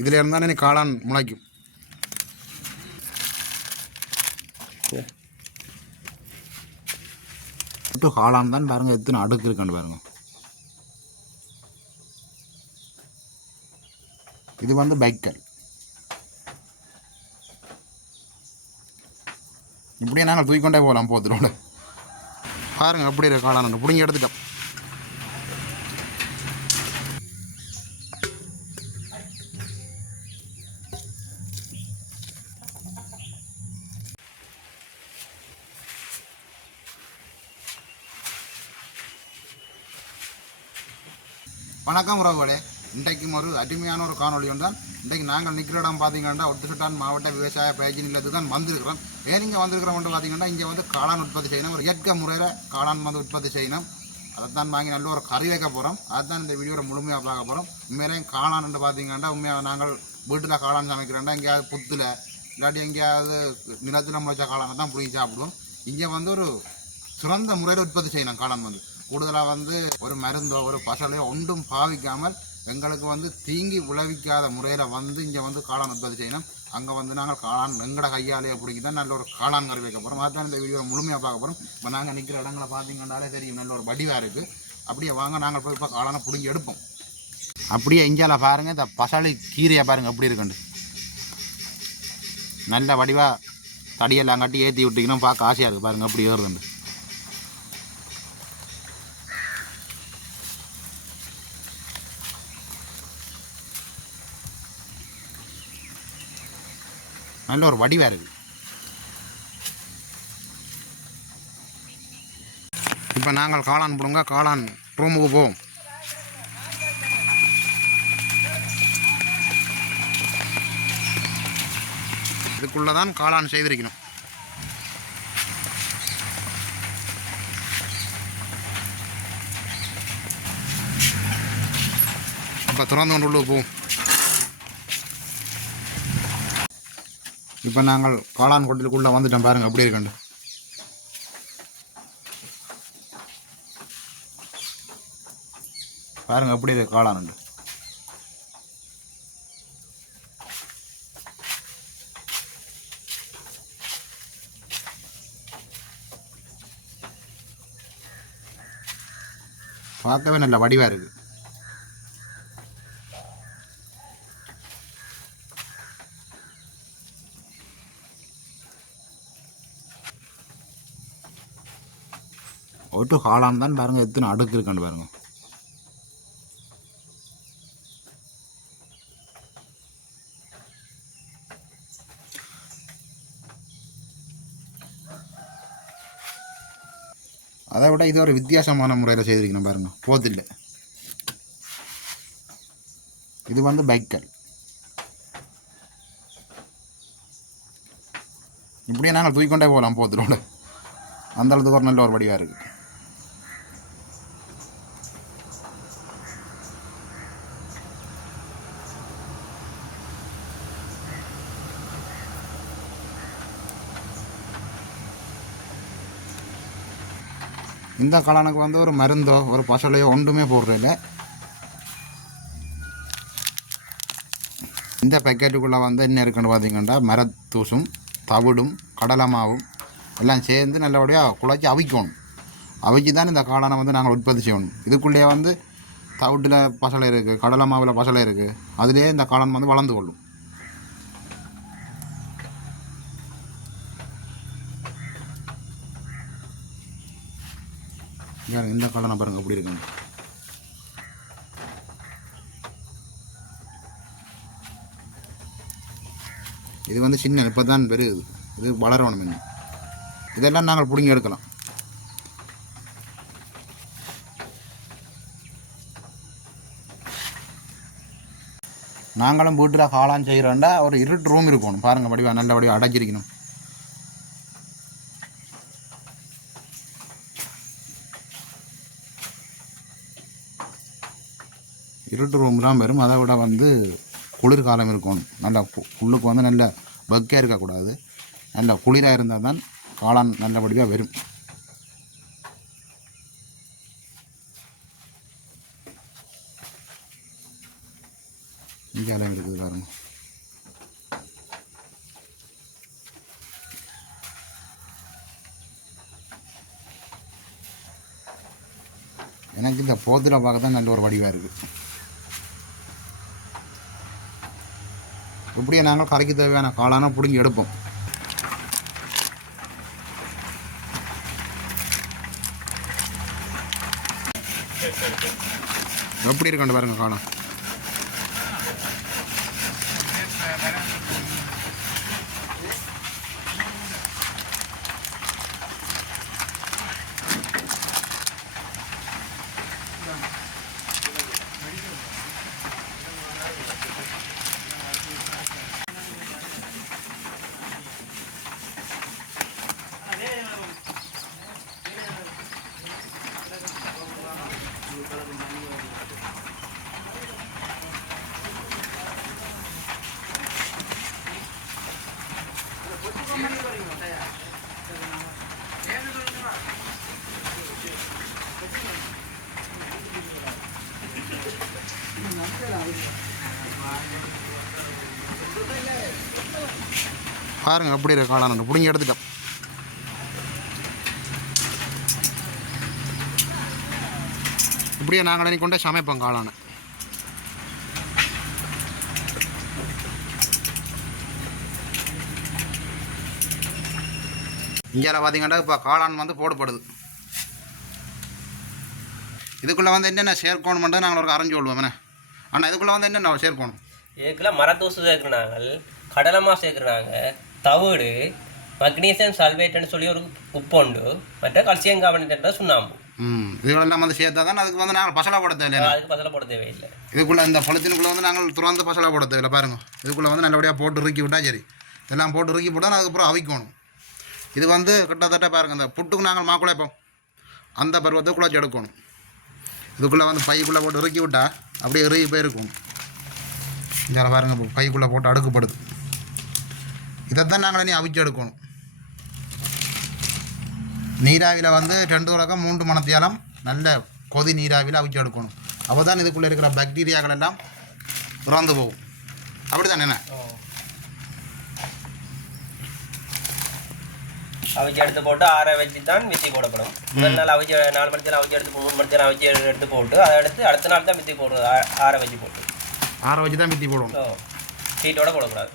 இதில் இருந்தால் நீ காளான் முளைக்கும். டு காளான் தான் பாருங்க எத்தனை அடுக்கு இருக்கான்னு பாருங்க. இது வந்து பைக்கல். இப்படியே நாங்கள் தூக்கிக்கொண்டே போகலாம் போத்துறோட பாருங்க அப்படி இருக்கு காளான் பிடிங்கி எடுத்துட்டோம் வணக்கம் உறவுகளே. இன்றைக்கும் ஒரு அருமையான ஒரு காணொளி ஒன்றான் இன்றைக்கு நாங்கள் நிற்கிற இடம் பார்த்தீங்கன்னா ஒட்டுசுட்டான் மாவட்ட விவசாய பயிற்சி நிலையத்துக்கு தான் வந்திருக்கிறோம். ஏன் இங்கே வந்திருக்கிறோம்னு பார்த்தீங்கன்னா இங்கே வந்து காளான் உற்பத்தி செய்யணும் ஒரு இயற்கை முறையில் காளான் வந்து உற்பத்தி செய்யணும். அதைத்தான் வாங்கி நல்ல ஒரு கறி வைக்க போகிறோம் அதுதான் இந்த வீடியோவில் முழுமையாக பார்க்க போகிறோம் உண்மையிலேயே காளான் பார்த்தீங்கன்னா உண்மையாக நாங்கள் வீட்டில் காளான் சமைக்கிறோம்டா எங்கேயாவது புத்தில் இல்லாட்டி எங்கேயாவது நிலத்தில் முளைச்ச காளானை தான் பிடிச்சி சாப்பிடுவோம். இங்கே வந்து ஒரு சிறந்த முறையில் உற்பத்தி செய்யணும் காளான் வந்து. கூடுதலாக வந்து ஒரு மருந்தோ ஒரு பசலையோ ஒன்றும் பாவிக்காமல் எங்களுக்கு வந்து தீங்கி விளைவிக்காத முறையில் வந்து இங்கே வந்து காளான் உற்பத்தி செய்யணும். அங்கே வந்து நாங்கள் காளான் எங்களோட கையாலேயே பிடிக்கி தான் நல்ல ஒரு காளான் கறி வைக்க போகிறோம் அதுதான் இந்த வீடியோ முழுமையாக பார்க்க போகிறோம் இப்போ நாங்கள் நிற்கிற இடங்களை பார்த்தீங்கன்னாலே தெரியும் நல்ல ஒரு வடிவாக இருக்குது அப்படியே வாங்க நாங்கள் போய் இப்போ காளானை பிடுங்கி எடுப்போம். அப்படியே இஞ்சால பாருங்கள் இந்த பசலை கீரையை பாருங்கள் அப்படி இருக்குண்டு நல்ல வடிவாக தடியெல்லாம் கட்டி ஏற்றி விட்டிங்கன்னா பார்க்க ஆசையாக இருக்குது பாருங்கள் அப்படி ஏறுதுண்டு நல்ல ஒரு வடிவாக இருக்குது இப்போ நாங்கள் காளான் போடுங்க காளான் ரூமுக்கு போவோம். இதுக்குள்ளே தான் காளான் செய்திருக்கணும் இப்போ திறந்து கொண்டு உள்ள போவோம். இப்போ நாங்கள் காளான் கொட்டிலுக்குள்ளே வந்துட்டோம் பாருங்கள் அப்படியே இருக்கண்டு. பாருங்க அப்படி இருக்கு காளான் உண்டு. பார்க்கவே நல்ல வடிவாக இருக்குது ஒட்டு காளான் தான் பாருங்க எத்தனை அடுக்கு இருக்கான்னு பாருங்க. அதை விட இது ஒரு வித்தியாசமான முறையில் செய்திருக்கணும் பாருங்க போதில்லை இது வந்து பைக்கல். இப்படியே நாங்கள் தூக்கிக்கொண்டே போகலாம் போத்துறோட அந்த அளவுக்கு ஒரு நல்ல ஒரு வடிவாக இருக்குது இந்த காளானுக்கு வந்து ஒரு மருந்தோ ஒரு பசலையோ ஒன்றுமே போடுறதில்ல. இந்த பேக்கெட்டுக்குள்ளே வந்து என்ன இருக்குன்னு பார்த்தீங்கன்னா மரத்தூசும் தவிடும் கடலை மாவும் எல்லாம் சேர்ந்து நல்லபடியாக குழச்சி அவிக்கணும். அவிச்சு தான் இந்த காளானை வந்து நாங்கள் உற்பத்தி செய்யணும். இதுக்குள்ளேயே வந்து தவிட்டில் பசலை இருக்குது கடலை மாவில் பசலை இருக்குது அதுலேயே இந்த காளான் வந்து வளர்ந்து கொள்ளும். இங்க இந்த காலம் பாருங்க எப்படி இருக்குங்க? இது வந்து சின்ன இப்போ தான் பெருகுது. இது வளரணும் இன்னும் இதெல்லாம் நாங்கள் பிடுங்கி எடுக்கலாம். நாங்களும் வீட்டில் காளான் செய்கிறோண்டா ஒரு இருட்டு ரூம் இருக்கணும். பாருங்கள் வடிவாக நல்ல வடிவாக அடைச்சிருக்கணும் இருட்டு ரூம் தான் வரும் அதை விட வந்து குளிர்காலம் இருக்கணும் நல்லா உள்ளுக்கு வந்து நல்ல பக்கையாக இருக்கக்கூடாது. நல்ல குளிராக இருந்தால் தான் காளான் நல்லபடியாக வரும். இந்தியாவில் இருக்குது பாருங்க. எனக்கு இந்த போத்தில் பார்க்க தான் நல்ல ஒரு வடிவாக இருக்குது இப்படியே நாங்கள் கரைக்கு தேவையான காளான பிடுங்கி எடுப்போம். எப்படி இருக்கண்டு பாருங்க காளான்? பாருங்க எப்படி இருக்கு. காளான் பிடிங்கி இப்படியே நாங்களே கொண்டே சமைப்போம் காளான. இங்கே பார்த்தீங்கன்னா இப்போ காளான் வந்து போடப்படுது. இதுக்குள்ளே வந்து என்னென்ன சேர்க்கணுமென்றது நாங்கள் ஒரு அரைஞ்சு கொள்வோம் ஆனால் இதுக்குள்ளே வந்து என்னென்ன சேர்க்கணும்? இதுக்குள்ளே மரத்தூசு சேர்க்குறாங்க கடலமாக சேர்க்குறாங்க தவிடு மக்னீசியம் சல்பேட்னு சொல்லி ஒரு உப்பு உண்டு. மற்ற கல்சியம் கார்பனேட் சுண்ணாம்பு. ம் இதுகளெல்லாம் வந்து சேர்த்தா தான் அதுக்கு வந்து நாங்கள் பசலா போட தேவையில்லை. அதுக்கு பதிலாக போட தேவையில்லை. இதுக்குள்ளே இந்த பொலித்தீனுக்குள்ளே வந்து நாங்கள் துறந்து பசலா போட தேவையில்லை. பாருங்க இதுக்குள்ளே வந்து நல்லபடியாக போட்டு இறுக்கி விட்டால் சரி. இதெல்லாம் போட்டு இறுக்கி போட்டால் அதுக்கப்புறம் அவிக்கணும். இது வந்து கிட்டத்தட்ட பாருங்க இந்த புட்டுக்கு நாங்கள் மாக்குழைப்போம் அந்த பருவத்தை குழச்சி எடுக்கணும். இதுக்குள்ளே வந்து பைக்குள்ளே போட்டு இறுக்கி விட்டால் அப்படியே இறுகி போயிருக்கும். இங்கே பாருங்க இப்போ பைக்குள்ளே போட்டு அடுக்கப்படுது. இதைத்தான் நாங்கள் இனி அவிச்சு எடுக்கணும். நீராவியில் வந்து ரெண்டு தொடக்கம் மூன்று மணத்தியாலம் நல்ல கொதி நீராவியில் அவிச்சு எடுக்கணும். அப்போ தான் இதுக்குள்ளே இருக்கிற பாக்டீரியாக்கள் எல்லாம் இறந்து போகும். அப்படி தானே என்ன அவிச்சு எடுத்து போட்டு ஆற வச்சு தான் மித்தி போடப்படும் முதல் நாள் அவிச்சு நாலு மணி நேரம் அவிச்சு எடுத்து மூணு மணி நேரம் அவிச்சு எடுத்து போட்டு அதை எடுத்து அடுத்த நாள் தான் மித்தி போடுறது ஆ- ஆற வச்சு போட்டு. ஆற வச்சு தான் மித்தி போடணும் ஹீட்டோட போடக்கூடாது.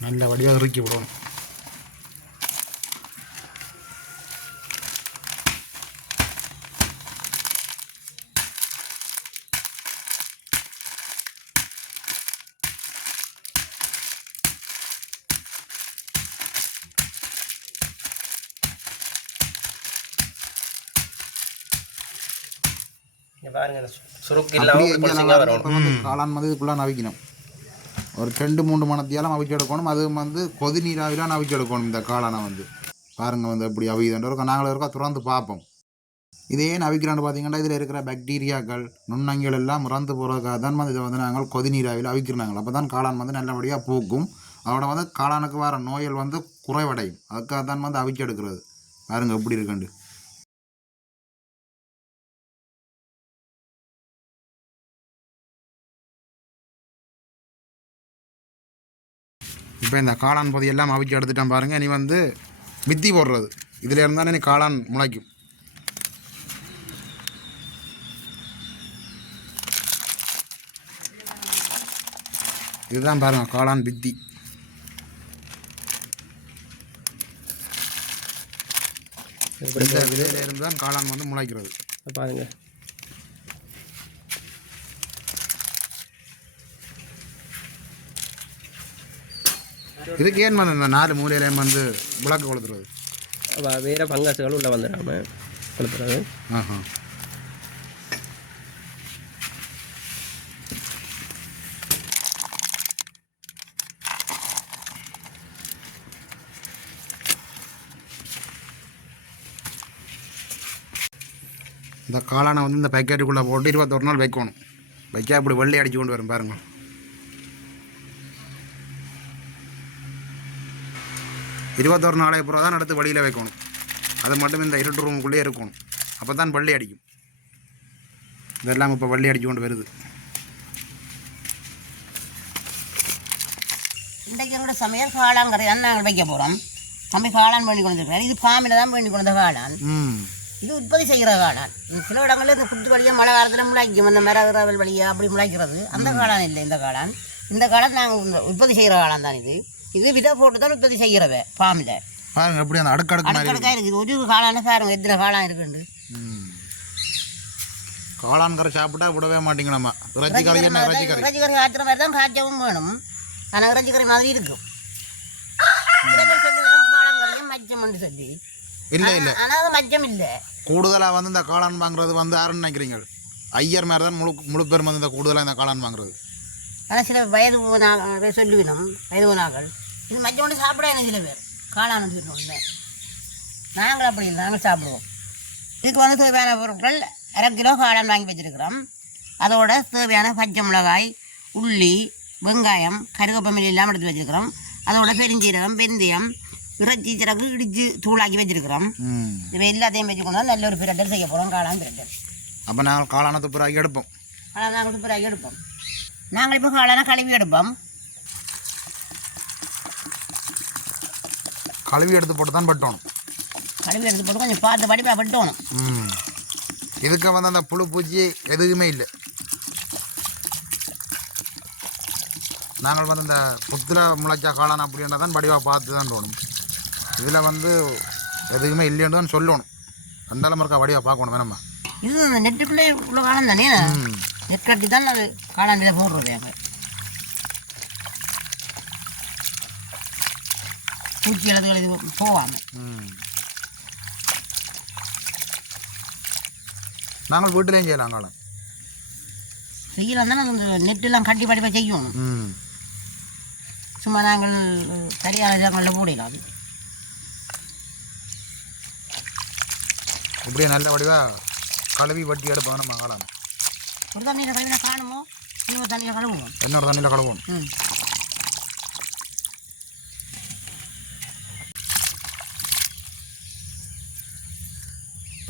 நல்ல வடிவாக இறுக்கி விடணும் இங்க பாருங்க சுருக்கு இல்லாமல் காளான் இதுக்குள்ளே நவிக்கணும் ஒரு ரெண்டு மூணு மணத்தியாலும் அவிச்சு எடுக்கணும். அது வந்து கொதி நீராவிலாம் அவிச்சு எடுக்கணும் இந்த காளானை வந்து. பாருங்க வந்து எப்படி அவிக்குதுன்ற இருக்கோம் நாங்களும் இருக்கோம் திறந்து பார்ப்போம். இதே அவிக்கிறான்னு பார்த்தீங்கன்னா இதில் இருக்கிற பாக்டீரியாக்கள் நுண்ணங்கள் எல்லாம் மறந்து போகிறதுக்காக தான் வந்து இதை வந்து நாங்கள் கொதி நீராவில் அவிக்கிறாங்க. அப்போ தான் காளான் வந்து நல்லபடியாக பூக்கும் அதோட வந்து காளானுக்கு வர நோய்கள் வந்து குறைவடையும். அதுக்காக தான் வந்து அவிச்சு எடுக்கிறது. பாருங்க எப்படி இருக்குண்டு இப்போ இந்த காளான் பொதி எல்லாம் அவிச்சு எடுத்துட்டேன் பாருங்க. நீ வந்து வித்தி போடுறது. இதில் இருந்தானே நீ காளான் முளைக்கும். இதுதான் பாருங்க காளான் வித்தி. இந்த இருந்து தான் காளான் வந்து முளைக்கிறது. பாருங்கள் இதுக்கு ஏன் வந்து இந்த நாலு மூலையிலையும் வந்து விளக்கு கொளுத்துறது? வேற பங்காசுகள் உள்ள வந்துடாம கொடுத்துறது ஆஹா. இந்த காளானை வந்து இந்த பேக்கெட்டுக்குள்ளே போட்டு இருபத்தொரு நாள் வைக்கணும். வைக்க இப்படி வெள்ளை அடிச்சு கொண்டு வரும் பாருங்க. இருபத்தொரு நாளைக்கு பிறகு தான் எடுத்து வெளியில் வைக்கணும். அது மட்டும் இந்த இருட்டு ரூமுக்குள்ளேயே இருக்கணும். அப்போ தான் வள்ளி அடிக்கும். இதெல்லாம் இப்போ வள்ளி அடிச்சு கொண்டு வருது. இன்றைக்கு எங்களோட சமையல் காளாங்கறி தான் நாங்கள் வைக்க போகிறோம் தம்பி காளான் பண்ணி கொண்டு இது பாம்பில் தான் பண்ணி கொண்டு காளான். இது உற்பத்தி செய்கிற காளான். சில இடங்களில் இந்த குத்து வழியாக மழை காலத்தில் முளைக்கும். அந்த மிரகரவல் வழியாக அப்படி முளைக்கிறது. அந்த காளான் இல்லை இந்த காளான். இந்த காளான் நாங்கள் உற்பத்தி செய்கிற காளான் தான் இது. இது விதை போட்டு தான் உற்பத்தி செய்கிறவ பாம்பில் பாருங்க எப்படி அந்த அடுக்கடுக்கு அடுக்கடுக்காக இருக்குது. ஒரு காளான பாருங்க எத்தனை காளான் இருக்குண்டு ம். காளான் கறி சாப்பிட்டா விடவே மாட்டீங்க நம்ம. இறைச்சி கறி என்ன இறைச்சி கறி இறைச்சி கறி காய்ச்சுற மாதிரி தான் காய்ச்சவும் வேணும். ஆனால் இறைச்சி கறி மாதிரி இருக்கும். மச்சம்னு சொல்லி. இல்லை இல்லை. ஆனால் அது மச்சம் இல்லை. கூடுதலாக வந்து இந்த காளான் வாங்குறது வந்து யாருன்னு நினைக்கிறீங்க ஐயர் மாதிரி தான் முழு முழு பேரும் வந்து இந்த கூடுதலாக இந்த காளான் வாங்குறது. ஆனால் சில வயது சொல்லுவினோம் வயது போனாக்கள் இது மச்சம் கொண்டு சாப்பிட என்ன சில பேர். காளான் சொல்லுவோம் நாங்கள் அப்படி இல்லை நாங்கள் சாப்பிடுவோம். இதுக்கு வந்து தேவையான பொருட்கள் அரை கிலோ காளான் வாங்கி வச்சிருக்கிறோம். அதோட தேவையான பச்சை மிளகாய் உள்ளி வெங்காயம் கருவேப்பமில்லி எல்லாம் எடுத்து வச்சிருக்கிறோம். அதோட பெருஞ்சீரகம் வெந்தயம் இறைச்சி சிறகு இடித்து தூளாக்கி வச்சிருக்கிறோம். இவை எல்லாத்தையும் வச்சு கொண்டு வந்து நல்ல ஒரு பிரட்டல் செய்ய போகிறோம் காளான் பிரட்டல் அப்போ நாங்கள் காளானை துப்புராக்கி எடுப்போம். ஆனால் நாங்கள் சூப்பராக எடுப்போம். நாங்கள் இப்போ காளான கழுவி எடுப்போம். கழுவி எடுத்து போட்டு தான் பட்டணும் கழுவி எடுத்து போட்டு கொஞ்சம் பார்த்து படிப்பாக வெட்டணும். ம். இதுக்கு வந்து அந்த புழு பூச்சி எதுவுமே இல்லை. நாங்கள் வந்து இந்த புத்தில் முளைச்சா காளான் அப்படின்றத தான் படிவாக பார்த்து தான் தோணும். இதில் வந்து எதுவுமே இல்லைன்னு தான் சொல்லணும். ரெண்டாலும் இருக்கா வடிவாக பார்க்கணும் வேணாமா இது நெட்டுக்குள்ளே உள்ள காலம் தானே? நெட் கட்டி தான் அது காளான் போடுறது பூச்சி எழுதுகள் இது போகாமல் நாங்கள் வீட்டிலையும் செய்யலாம் காளான் செய்யலாம் தானே அந்த நெட்டெல்லாம் கட்டி படிப்பாக செய்யணும். ம். சும்மா நாங்கள் சரியான இடங்களில் போடலாம் அது. அப்படியே நல்ல வடிவாக கழுவி வட்டி எடுப்போம் நம்ம காளான் ஒரு தண்ணியில் கழுவினா காணுமோ? இன்னொரு தண்ணியில் கழுவுவோம். இன்னொரு தண்ணியில் கழுவோம் ம்.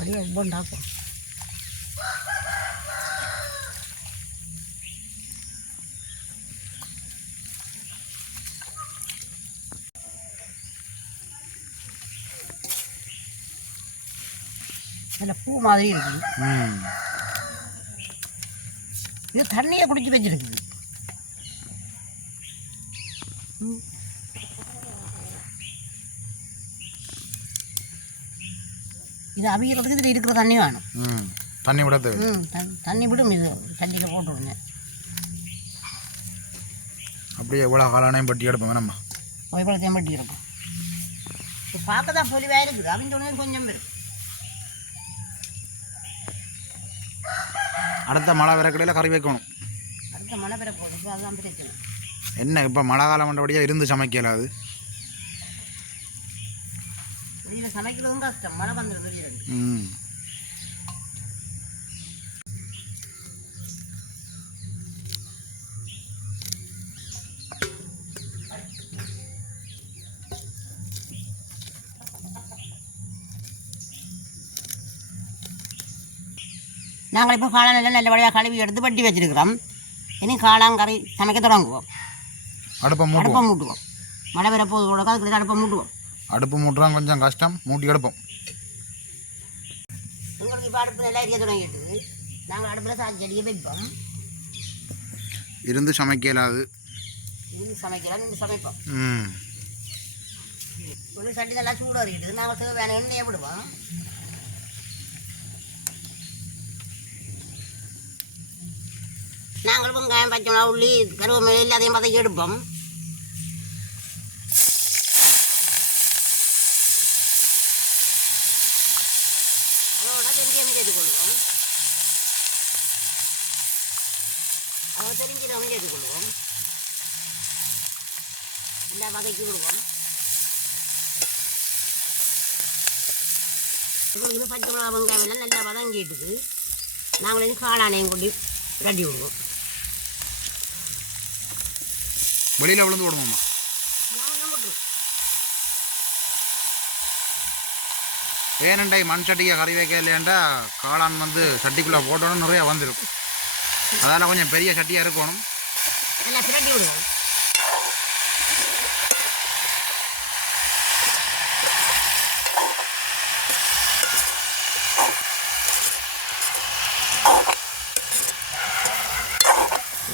படியாக ஒவ்வொன்றாக்கும் அதில் பூ மாதிரி இருக்குது. இது தண்ணியை குடிச்சு வச்சிருக்குது. ம். இது அவிக்கிறதுக்கு இதில் இருக்கிற தண்ணி வேணும். ம் தண்ணி விட தேவை. ம் தண்- தண்ணி விடும் இது தண்ணியில் போட்டு விடுங்க. அப்படியே எவ்வளோ காளானையும் பட்டி எடுப்போம் வேணாமா புகைப்படத்தையும் பட்டி இருக்கும் இப்போ பார்க்க தான் பொலிவாக இருக்குது. அவங்க சொன்னது கொஞ்சம் பேர் அடுத்த மழை விறக்கடையில் கறி வைக்கணும். அடுத்த மழை பெற போகுது. அதுதான் பிரச்சனை. என்ன இப்போ மழை காலம் மண்டபடியாக இருந்து சமைக்கல அது. வெளியில் சமைக்கிறதும் கஷ்டம். மழை வந்துடுது வெளியில் ம். நாங்கள் இப்போ காளானெல்லாம் நல்லபடியாக கழுவி எடுத்து வட்டி வச்சிருக்கிறோம். இனி காளாங்கறி சமைக்க தொடங்குவோம். அடுப்பை மூட்டுவோம் மழை பெற போது கூட அதுக்கு அடுப்பை மூட்டுவோம் அடுப்பு மூட்டுறோம் கொஞ்சம் கஷ்டம். மூட்டி எடுப்போம் உங்களுக்கு இப்போ அடுப்பு நல்லா எரிய தொடங்கிட்டு நாங்கள் அடுப்பில் சாட்சி அடிக்க வைப்போம். இருந்து சமைக்கல அது. இது சமைக்கலாம் இது சமைப்போம். ம். ஒரு சட்டி நல்லா சூடு வரைக்கிட்டு நாங்கள் தேவையான எண்ணெயை விடுவோம் நாங்கள் வெங்காயம் பச்சை மிளகா உள்ளி கருவேப்பிலை எல்லாத்தையும் பதக்கி எடுப்போம் அதோட பெருஞ்சீரகம் சேர்த்துக்கொள்வோம் அதோட பெருஞ்சீரகம் சேர்த்துக்கொள்வோம் எல்லாம் வதக்கி விடுவோம் இது பச்சை மிளகா வெங்காயம் எல்லாம் நல்லா வதங்கிட்டுது. நாங்கள் இது காளானையும் கொண்டு ரெடி விடுவோம் வெளியில் விழுந்து விட்டுருவோம் ஏனண்டை மண் சட்டிக்கு கறி வைக்க இல்லையாண்டா காளான் வந்து சட்டிக்குள்ளே போட்டோன்னு நிறையா வந்துடும் அதெல்லாம் கொஞ்சம் பெரிய சட்டியாக இருக்கணும். நல்லா பிரட்டி விடுவோம்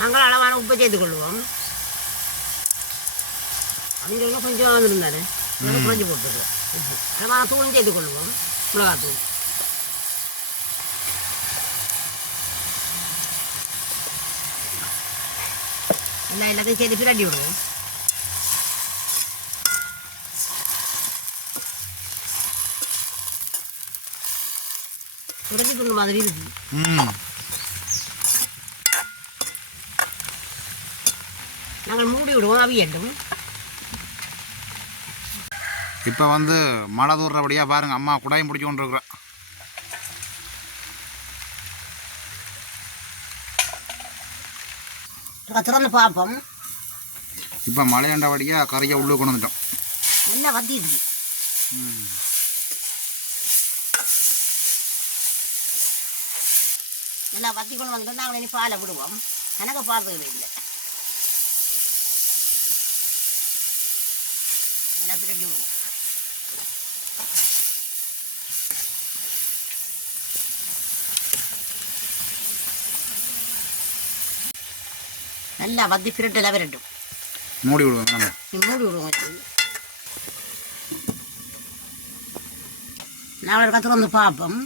நாங்கள் அளவான உப்பை சேர்த்து கொள்வோம் அவங்க கொஞ்சம் இருந்தாரு. குறைஞ்சி போட்டுருக்கோம் அளவான தூளும் சேர்த்து கொள்வோம் மிளகாத்தூள். எல்லாம் எல்லாத்தையும் சேர்த்து பிரட்டி விடுவோம் பிரட்டி துண்டு மாதிரி இருக்கு நாங்கள் மூடி விடுவோம் அவியட்டும் இப்போ வந்து மழை தூர்றபடியாக பாருங்க அம்மா குடாயும் பிடிச்சி கொண்டு இருக்கிறேன் திறந்து பார்ப்போம். இப்போ மழையாண்டபடியாக கறியை உள்ளே கொண்டு வந்துட்டோம். நல்லா வத்திடுது நல்லா வத்தி கொண்டு வந்துட்டு நாங்கள் இனி பாலை விடுவோம். எனக்கு தேவை இல்லை. நல்லா பிரட்டி விடுவோம். நல்லா வத்தி பிரட்டெல்லாம் விரட்டும் மூடி விடுவோம் நம்ம மூடி விடுவோம் வச்சு நாங்கள் கற்று வந்து பார்ப்போம்.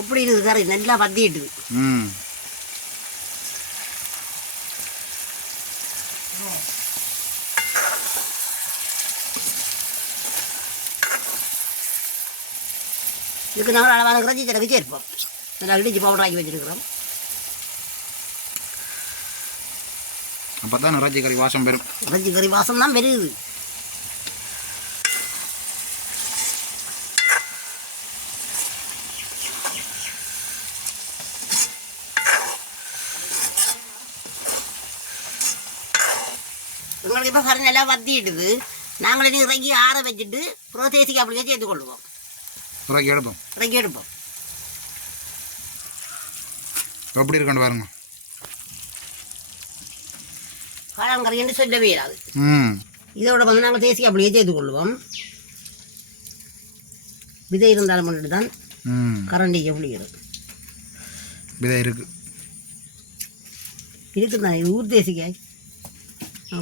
எப்படி இருக்குது கறி நல்லா வத்திட்டுது ம். இதுக்கு நாங்கள் அளவான இறைச்சி திறகு சேர்ப்போம் நல்லா இடிச்சு பவுடர் ஆக்கி வச்சிருக்கிறோம். அப்போ தான் இறைச்சி கறி வாசம் பெறும். இறைச்சி கறி வாசம் தான் பெருகுது உங்களுக்கு இப்போ கறி நல்லா வத்திடுது நாங்கள் இனி இறக்கி ஆற வச்சுட்டு புரோதேசிக்கு அப்படியே சேர்த்து கொள்வோம். இறக்கி எடுப்போம். இறக்கி எடுப்போம். எப்படி இருக்குன்னு பாருங்க. காளாங்கறி என்று சொல்லவே இயலாது இதோட வந்து நாங்கள் தேசி அப்படியே செய்து கொள்வோம். விதை இருந்தாலும் மட்டும் தான் ம் கரண்டிக்கு புளிகிறது விதை இருக்குது இருக்குது? தான் இது ஊர் தேசிக்காய்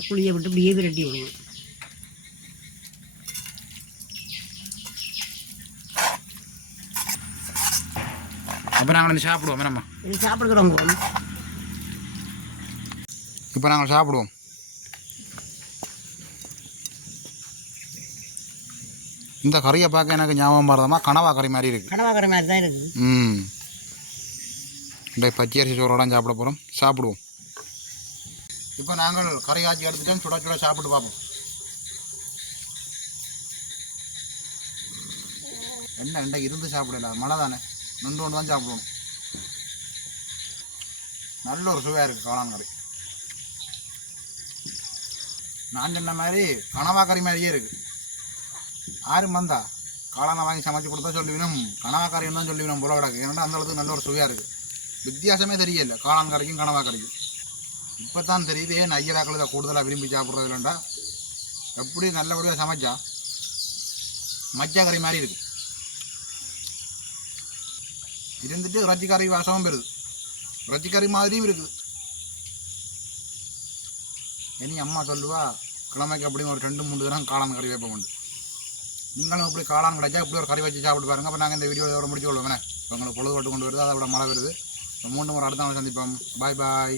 புளியை விட்டு இப்படியே விரட்டி விடுவோம் அப்போ நாங்கள் வந்து சாப்பிடுவோம் நம்ம இது சாப்பிடுறோம் போகும் இப்போ நாங்கள் சாப்பிடுவோம். இந்த கறியை பார்க்க எனக்கு ஞாபகம் பாரதமா கனவா கறி மாதிரி இருக்குது கடவாக்கிற மாதிரி தான் இருக்குது ம். இந்த பச்சரிசி சோறோட சாப்பிட போகிறோம் சாப்பிடுவோம். இப்போ நாங்கள் கறி காய்ச்சி எடுத்துட்டோம் சுட சுட சாப்பிட்டு பார்ப்போம். என்ன என்ன இருந்து சாப்பிடல. மழை தானே. நொண்டு கொண்டு தான் சாப்பிடுவோம். நல்ல ஒரு சுவையாக இருக்குது காளான் கறி. நான் சொன்ன மாதிரி கனவா கறி மாதிரியே இருக்குது ஆறு வந்தா காளானை வாங்கி சமைச்சு கொடுத்தா சொல்லுவினும் கனவா தான் சொல்லுவினும் புலவடக்கு ஏன்னா அந்த அளவுக்கு நல்ல ஒரு சுவையாக இருக்குது வித்தியாசமே தெரியல காளான் கரைக்கும் கனவா கறிக்கும் இப்போ தான் தெரியுது ஏன் ஐயராக்கள் இதை கூடுதலாக விரும்பி சாப்பிட்றது இல்லைண்டா எப்படி நல்லபடியாக சமைச்சா மச்சா கறி மாதிரி இருக்கு இருந்துட்டு இறைச்சி கறி வாசமும் பெறுது இறைச்சி கறி மாதிரியும் இருக்குது இனி அம்மா சொல்லுவா கிழமைக்கு அப்படியும் ஒரு ரெண்டு மூணு தினம் காளான் கறி வைப்போம் உண்டு நீங்களும் இப்படி காளான் கிடைச்சா இப்படி ஒரு கறி வச்சு சாப்பிட்டு பாருங்க. அப்போ நாங்கள் இந்த வீடியோ இதோட முடிச்சு கொள்வோம் இப்போ பொழுது போட்டு கொண்டு வருது. அதை விட மழை வருது. மூணு முறை அடுத்த நாள் சந்திப்போம். பாய் பாய்